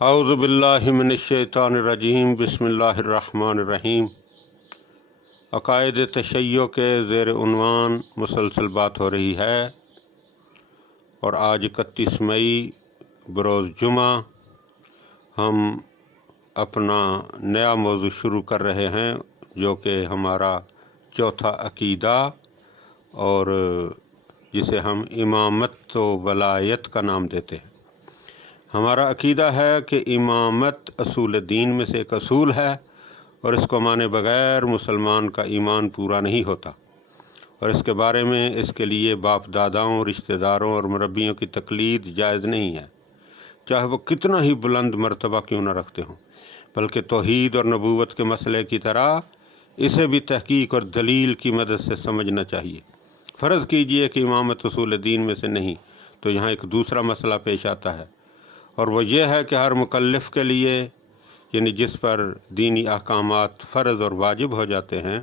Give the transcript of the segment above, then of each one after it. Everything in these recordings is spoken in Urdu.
اعوذ باللہ من الشیطان الرجیم بسم اللہ الرحمن الرحیم۔ عقائد تشیع کے زیر عنوان مسلسل بات ہو رہی ہے، اور آج 31 مئی بروز جمعہ ہم اپنا نیا موضوع شروع کر رہے ہیں، جو کہ ہمارا چوتھا عقیدہ اور جسے ہم امامت و ولایت کا نام دیتے ہیں۔ ہمارا عقیدہ ہے کہ امامت اصول دین میں سے ایک اصول ہے، اور اس کو مانے بغیر مسلمان کا ایمان پورا نہیں ہوتا، اور اس کے بارے میں اس کے لیے باپ داداؤں، رشتہ داروں اور مربیوں کی تقلید جائز نہیں ہے، چاہے وہ کتنا ہی بلند مرتبہ کیوں نہ رکھتے ہوں، بلکہ توحید اور نبوت کے مسئلے کی طرح اسے بھی تحقیق اور دلیل کی مدد سے سمجھنا چاہیے۔ فرض کیجئے کہ امامت اصول دین میں سے نہیں، تو یہاں ایک دوسرا مسئلہ پیش آتا ہے، اور وہ یہ ہے کہ ہر مکلف کے لیے، یعنی جس پر دینی احکامات فرض اور واجب ہو جاتے ہیں،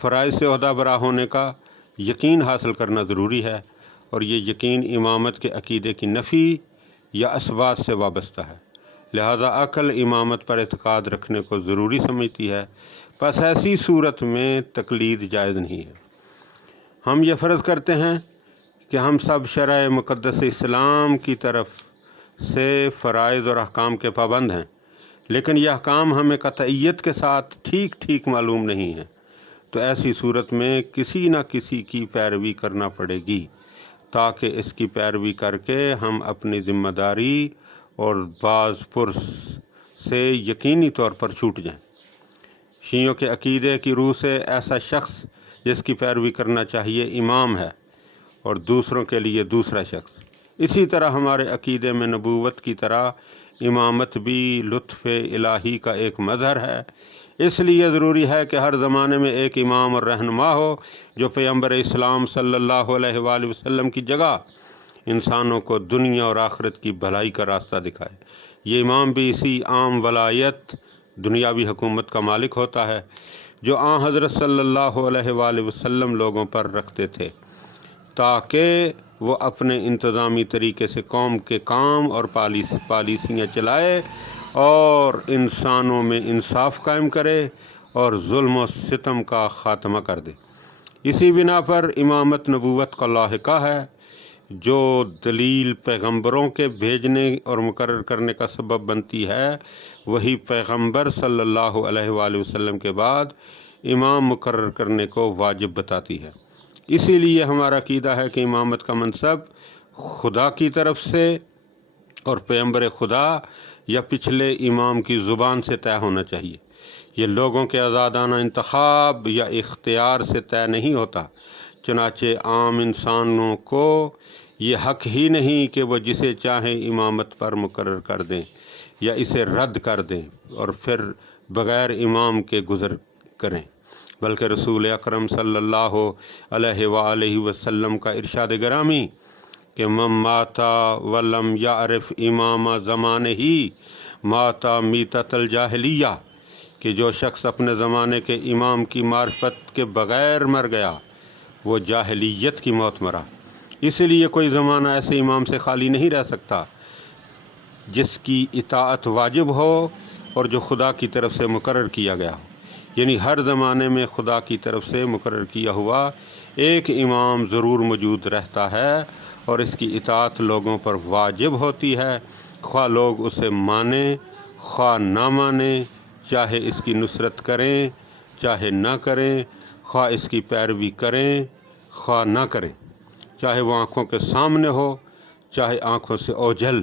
فرائض سے عہدہ برا ہونے کا یقین حاصل کرنا ضروری ہے، اور یہ یقین امامت کے عقیدے کی نفی یا اثبات سے وابستہ ہے، لہذا عقل امامت پر اعتقاد رکھنے کو ضروری سمجھتی ہے، پس ایسی صورت میں تقلید جائز نہیں ہے۔ ہم یہ فرض کرتے ہیں کہ ہم سب شرع مقدس اسلام کی طرف سے فرائض اور احکام کے پابند ہیں، لیکن یہ احکام ہمیں قطعیت کے ساتھ ٹھیک معلوم نہیں ہیں، تو ایسی صورت میں کسی نہ کسی کی پیروی کرنا پڑے گی، تاکہ اس کی پیروی کر کے ہم اپنی ذمہ داری اور باز پرس سے یقینی طور پر چھوٹ جائیں۔ شیعوں کے عقیدے کی روح سے ایسا شخص جس کی پیروی کرنا چاہیے امام ہے، اور دوسروں کے لیے دوسرا شخص۔ اسی طرح ہمارے عقیدے میں نبوت کی طرح امامت بھی لطف الہی کا ایک مظہر ہے، اس لیے ضروری ہے کہ ہر زمانے میں ایک امام اور رہنما ہو جو پیغمبر اسلام صلی اللہ علیہ وآلہ وسلم کی جگہ انسانوں کو دنیا اور آخرت کی بھلائی کا راستہ دکھائے۔ یہ امام بھی اسی عام ولایت، دنیاوی حکومت کا مالک ہوتا ہے جو آن حضرت صلی اللہ علیہ وآلہ وسلم لوگوں پر رکھتے تھے، تاکہ وہ اپنے انتظامی طریقے سے قوم کے کام اور پالیسیاں چلائے اور انسانوں میں انصاف قائم کرے اور ظلم و ستم کا خاتمہ کر دے۔ اسی بنا پر امامت نبوت کا لاحقہ ہے، جو دلیل پیغمبروں کے بھیجنے اور مقرر کرنے کا سبب بنتی ہے، وہی پیغمبر صلی اللہ علیہ وآلہ وسلم کے بعد امام مقرر کرنے کو واجب بتاتی ہے۔ اسی لیے ہمارا عقیدہ ہے کہ امامت کا منصب خدا کی طرف سے اور پیغمبر خدا یا پچھلے امام کی زبان سے طے ہونا چاہیے۔ یہ لوگوں کے آزادانہ انتخاب یا اختیار سے طے نہیں ہوتا، چنانچہ عام انسانوں کو یہ حق ہی نہیں کہ وہ جسے چاہیں امامت پر مقرر کر دیں یا اسے رد کر دیں اور پھر بغیر امام کے گزر کریں، بلکہ رسول اکرم صلی اللہ علیہ وآلہ وسلم کا ارشاد گرامی کہ من مات ولم یعرف امام زمانے ہی مات میتۃ الجاہلیہ، کہ جو شخص اپنے زمانے کے امام کی معرفت کے بغیر مر گیا وہ جاہلیت کی موت مرا۔ اسی لیے کوئی زمانہ ایسے امام سے خالی نہیں رہ سکتا جس کی اطاعت واجب ہو اور جو خدا کی طرف سے مقرر کیا گیا ہو، یعنی ہر زمانے میں خدا کی طرف سے مقرر کیا ہوا ایک امام ضرور موجود رہتا ہے، اور اس کی اطاعت لوگوں پر واجب ہوتی ہے، خواہ لوگ اسے مانیں خواہ نہ مانیں، چاہے اس کی نصرت کریں چاہے نہ کریں، خواہ اس کی پیروی کریں خواہ نہ کریں، چاہے وہ آنکھوں کے سامنے ہو چاہے آنکھوں سے اوجھل،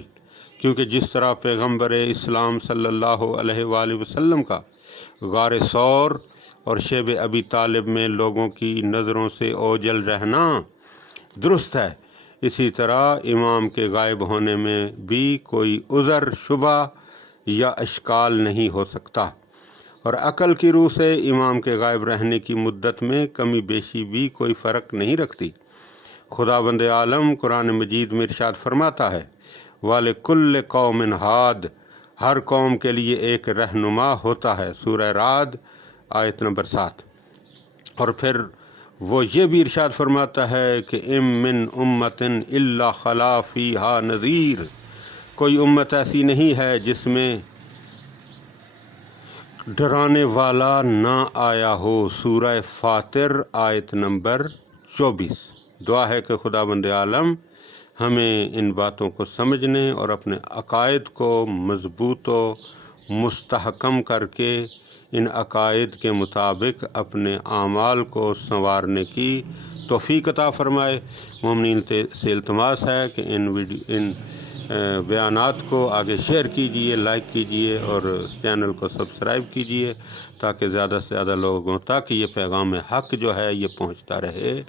کیونکہ جس طرح پیغمبر اسلام صلی اللہ علیہ وآلہ وسلم کا غار ثور اور شیب ابی طالب میں لوگوں کی نظروں سے اوجھل رہنا درست ہے، اسی طرح امام کے غائب ہونے میں بھی کوئی عذر، شبہ یا اشکال نہیں ہو سکتا، اور عقل کی روح سے امام کے غائب رہنے کی مدت میں کمی بیشی بھی کوئی فرق نہیں رکھتی۔ خداوند عالم قرآن مجید میں ارشاد فرماتا ہے وَلِكُلِّ قَوْمٍ ہاد، ہر قوم کے لیے ایک رہنما ہوتا ہے، سورہ رعد آیت نمبر 7۔ اور پھر وہ یہ بھی ارشاد فرماتا ہے کہ ام من امۃ الا خلا فیہا نذیر، کوئی امت ایسی نہیں ہے جس میں ڈرانے والا نہ آیا ہو۔ سورہ فاطر آیت نمبر 24۔ دعا ہے کہ خدا بند عالم ہمیں ان باتوں کو سمجھنے اور اپنے عقائد کو مضبوط و مستحکم کر کے ان عقائد کے مطابق اپنے اعمال کو سنوارنے کی توفیق عطا فرمائے۔ مومنین سے التماس ہے کہ ان بیانات کو آگے شیئر کیجئے، لائک کیجئے اور چینل کو سبسکرائب کیجئے تاکہ زیادہ سے زیادہ لوگوں تک یہ پیغام حق جو ہے یہ پہنچتا رہے۔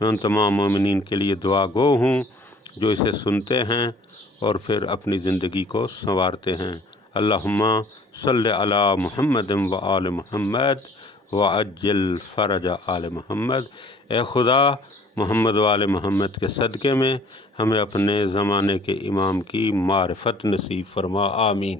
میں ان تمام مومنین کے لیے دعا گو ہوں جو اسے سنتے ہیں اور پھر اپنی زندگی کو سنوارتے ہیں۔ اللہم صلی علی محمد و آل محمد وعجل فرج آل محمد۔ اے خدا محمد و آل محمد کے صدقے میں ہمیں اپنے زمانے کے امام کی معرفت نصیب فرما، آمین۔